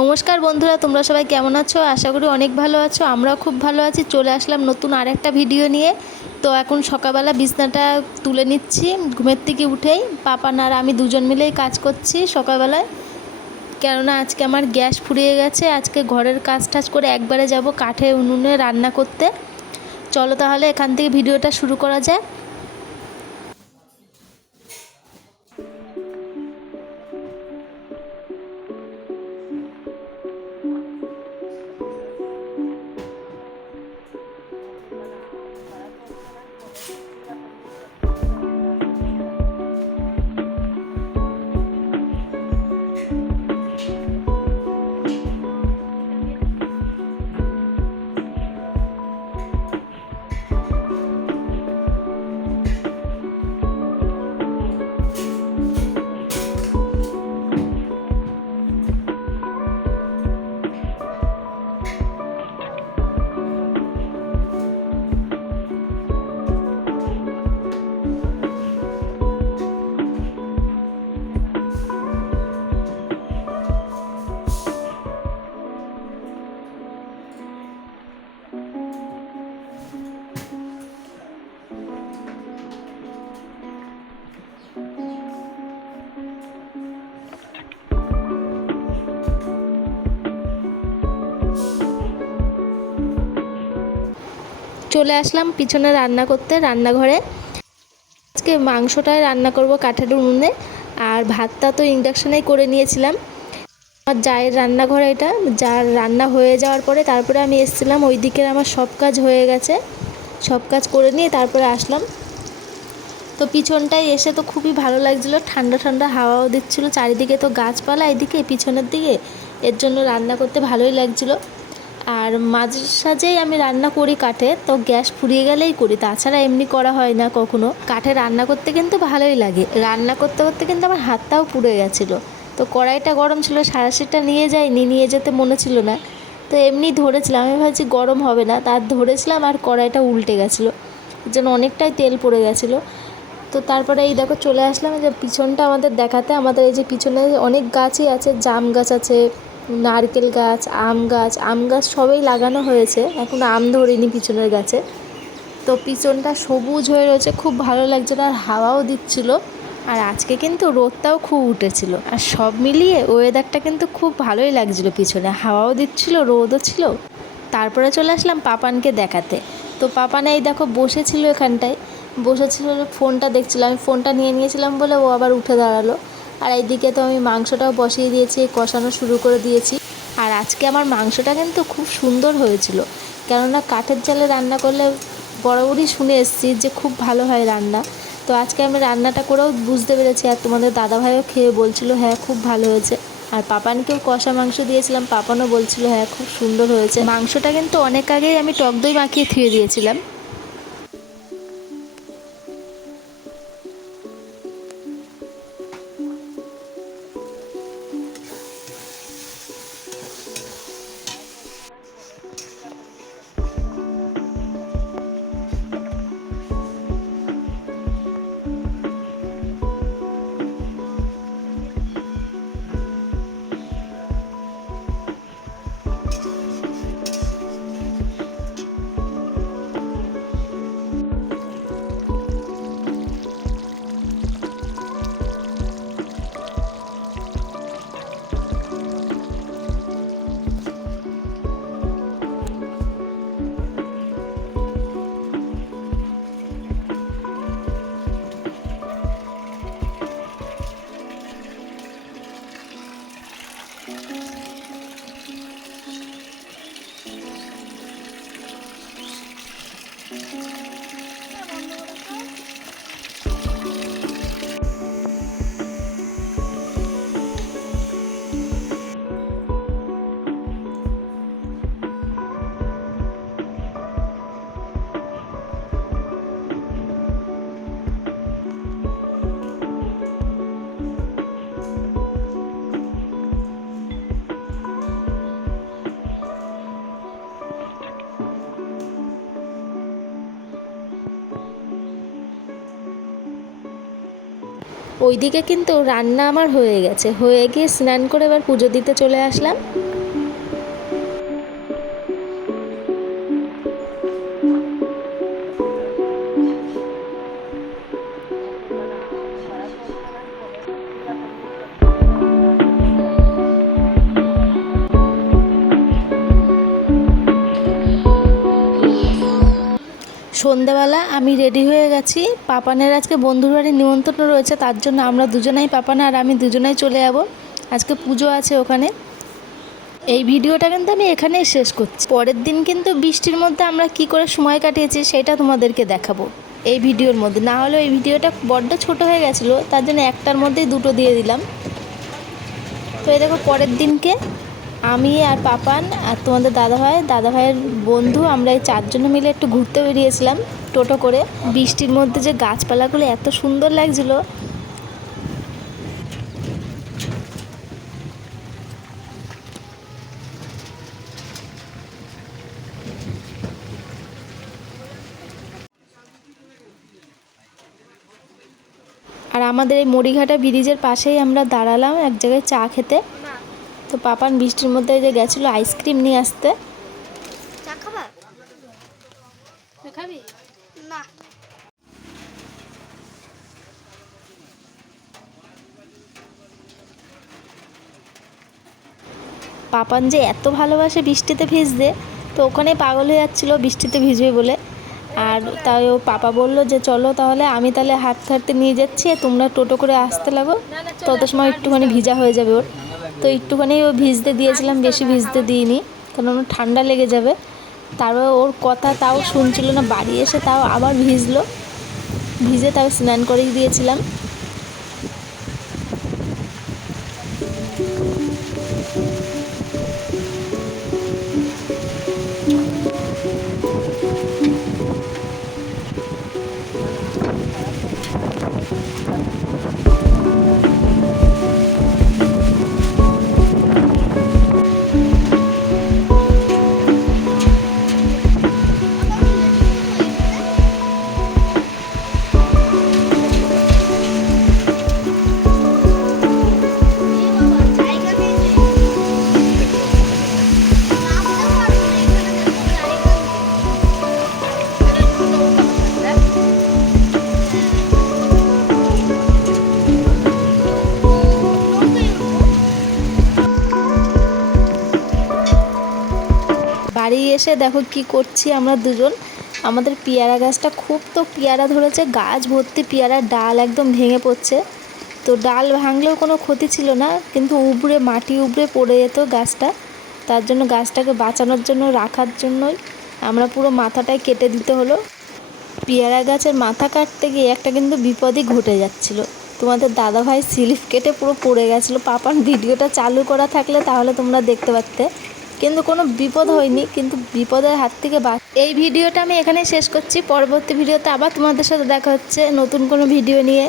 নমস্কার বন্ধুরা, তোমরা সবাই কেমন আছো? আশা করি অনেক ভালো আছো। আমরাও খুব ভালো আছি। চলে আসলাম নতুন আরেকটা ভিডিও নিয়ে। তো এখন সকালবেলা বিছনাটা তুলে নিচ্ছি ঘুমের থেকে উঠেই। পাপান আর আমি দুজন মিলেই কাজ করছি সকালবেলায়, কেননা আজকে আমার গ্যাস ফুরিয়ে গেছে। আজকে ঘরের কাজ টাজ করে একবারে যাব কাঠে উনুনে রান্না করতে। চলো তাহলে এখান থেকে ভিডিওটা শুরু করা যায়। চলে আসলাম পিছনে রান্না করতে, রান্নাঘরে। আজকে মাংসটাই রান্না করব কাঠের উনুনে, আর ভাতটা তো ইন্ডাকশানেই করে নিয়েছিলাম। আমার জায়ের রান্নাঘরে এটা, যার রান্না হয়ে যাওয়ার পরে তারপরে আমি এসেছিলাম। ওই দিকের আমার সব কাজ হয়ে গেছে, সব কাজ করে নিয়ে তারপরে আসলাম। তো পিছনটায় এসে তো খুবই ভালো লাগছিলো, ঠান্ডা ঠান্ডা হাওয়াও দিচ্ছিলো। চারিদিকে তো গাছপালা এদিকে পিছনের দিকে, এর জন্য রান্না করতে ভালোই লাগছিলো। আর মাঝে সাঝেই আমি রান্না করি কাঠে, তো গ্যাস ফুরিয়ে গেলেই করি, তাছাড়া এমনি করা হয় না কখনো। কাঠে রান্না করতে কিন্তু ভালোই লাগে। রান্না করতে করতে কিন্তু আমার হাতটাও পুড়ে গেছিলো। তো কড়াইটা গরম ছিল, সাঁড়াশিটা নিয়ে যাইনি, নিয়ে যেতে মনে ছিল না। তো এমনি ধরেছিলাম, আমি ভাবছি গরম হবে না, তার ধরেছিলাম আর কড়াইটা উল্টে গেছিলো, যেন অনেকটাই তেল পড়ে গেছিলো। তো তারপরে এই দেখো চলে আসলাম যে পিছনটা আমাদের দেখাতে। আমাদের এই যে পিছনে অনেক গাছই আছে, জাম গাছ আছে, নারকেল গাছ, আম গাছ সবই লাগানো হয়েছে। এখন আম ধরেনি পিছনের গাছে। তো পিছনটা সবুজ হয়ে রয়েছে, খুব ভালো লাগছিল, আর হাওয়াও দিচ্ছিল। আর আজকে কিন্তু রোদটাও খুব উঠেছিল, আর সব মিলিয়ে ওয়েদারটা কিন্তু খুব ভালোই লাগছিল। পিছনে হাওয়াও দিচ্ছিল, রোদও ছিল। তারপরে চলে আসলাম পাপানকে দেখাতে। তো পাপান এই দেখো বসেছিল এখানটায়, বসেছিল, ফোনটা দেখছিল। আমি ফোনটা নিয়ে নিয়েছিলাম বলে ও আবার উঠে দাঁড়ালো। আর এইদিকে তো আমি মাংসটাও বসিয়ে দিয়েছি, কষানো শুরু করে দিয়েছি। আর আজকে আমার মাংসটা কিন্তু খুব সুন্দর হয়েছিল, কেননা কাঠের জালে রান্না করলে বরাবরই শুনে এসেছি যে খুব ভালো হয় রান্না। তো আজকে আমি রান্নাটা করেও বুঝতে পেরেছি, আর তোমাদের দাদাভাইও খেয়ে বলছিল হ্যাঁ খুব ভালো হয়েছে। আর পাপানকেও কষা মাংস দিয়েছিলাম, পাপানও বলছিল হ্যাঁ খুব সুন্দর হয়েছে। মাংসটা কিন্তু অনেক আগেই আমি টক দই মাখিয়ে ধুয়ে দিয়েছিলাম। ওইদিকে কিন্তু রান্না আমার হয়ে গেছে, হয়ে গিয়ে স্নান করে এবার পুজো দিতে চলে আসলাম। সন্ধ্যাবেলা আমি রেডি হয়ে গেছি। পাপানের আজকে বন্ধুর বাড়ির নিমন্ত্রণ রয়েছে, তার জন্য আমরা দুজনাই, পাপান আর আমি দুজনাই চলে যাব। আজকে পুজো আছে ওখানে। এই ভিডিওটা কিন্তু আমি এখানেই শেষ করছি। পরের দিন কিন্তু বৃষ্টির মধ্যে আমরা কি করে সময় কাটিয়েছি সেটা তোমাদেরকে দেখাবো এই ভিডিওর মধ্যে। না হলে এই ভিডিওটা বড্ড ছোট হয়ে গেছিলো, তার জন্য একটার মধ্যেই দুটো দিয়ে দিলাম। তো এই দেখো, পরের দিনকে আমি আর পাপান আর তোমাদের দাদাভাইয়ের বন্ধু, আমরা এই চারজনে মিলে একটু ঘুরতে বেরিয়েছিলাম টোটো করে। বৃষ্টির মধ্যে যে গাছপালাগুলো এত সুন্দর লাগছিল। আর আমাদের এই মরিঘাটা ব্রিজের পাশেই আমরা দাঁড়ালাম এক জায়গায় চা খেতে। তো পাপান বৃষ্টির মধ্যে যে গেছিলো আইসক্রিম নিয়ে আসতে। খাবি না? পাপান যে এত ভালোবাসে বৃষ্টিতে ভিজতে, তো ওখানে পাগল হয়ে যাচ্ছিলো বৃষ্টিতে ভিজবে বলে। আর তাই ও পাপা বলল যে চলো তাহলে, আমি তাহলে হাত খাটতে নিয়ে যাচ্ছি, তোমরা টোটো করে আসতে লাগো, তত সময় একটুখানি ভিজা হয়ে যাবে ওর। তো একটুখানি ও ভিজতে দিয়েছিলাম, বেশি ভিজতে দিইনি, কারণ ওর ঠান্ডা লেগে যাবে। তারপর ওর কথা তাও শুনছিল না, বাড়ি এসে তাও আবার ভিজলো, ভিজে তাও স্নান করেই দিয়েছিলাম। বাড়ি এসে দেখো কি করছি আমরা দুজন। আমাদের পেয়ারা গাছটা খুব তো পেয়ারা ধরেছে, গাছ ভর্তি পেয়ারা, ডাল একদম ভেঙে পড়ছে। তো ডাল ভাঙলেও কোনো ক্ষতি ছিল না, কিন্তু উপড়ে মাটি উপড়ে পড়ে যেত গাছটা। তার জন্য গাছটাকে বাঁচানোর জন্য, রাখার জন্যই আমরা পুরো মাথাটাই কেটে দিতে হলো। পেয়ারা গাছের মাথা কাটতে গিয়ে একটা কিন্তু বিপদই ঘটে যাচ্ছিল। তোমাদের দাদাভাই স্লিপ কেটে পুরো পড়ে গেছিলো। পাপান ভিডিওটা চালু করা থাকলে তাহলে তোমরা দেখতে পারতে, কিন্তু কোনো বিপদ হয়নি, কিন্তু বিপদের হাত থেকে এই ভিডিওটা আমি এখানে শেষ করছি। পরবর্তী ভিডিওতে আবার তোমাদের সাথে দেখা হচ্ছে নতুন কোনো ভিডিও নিয়ে।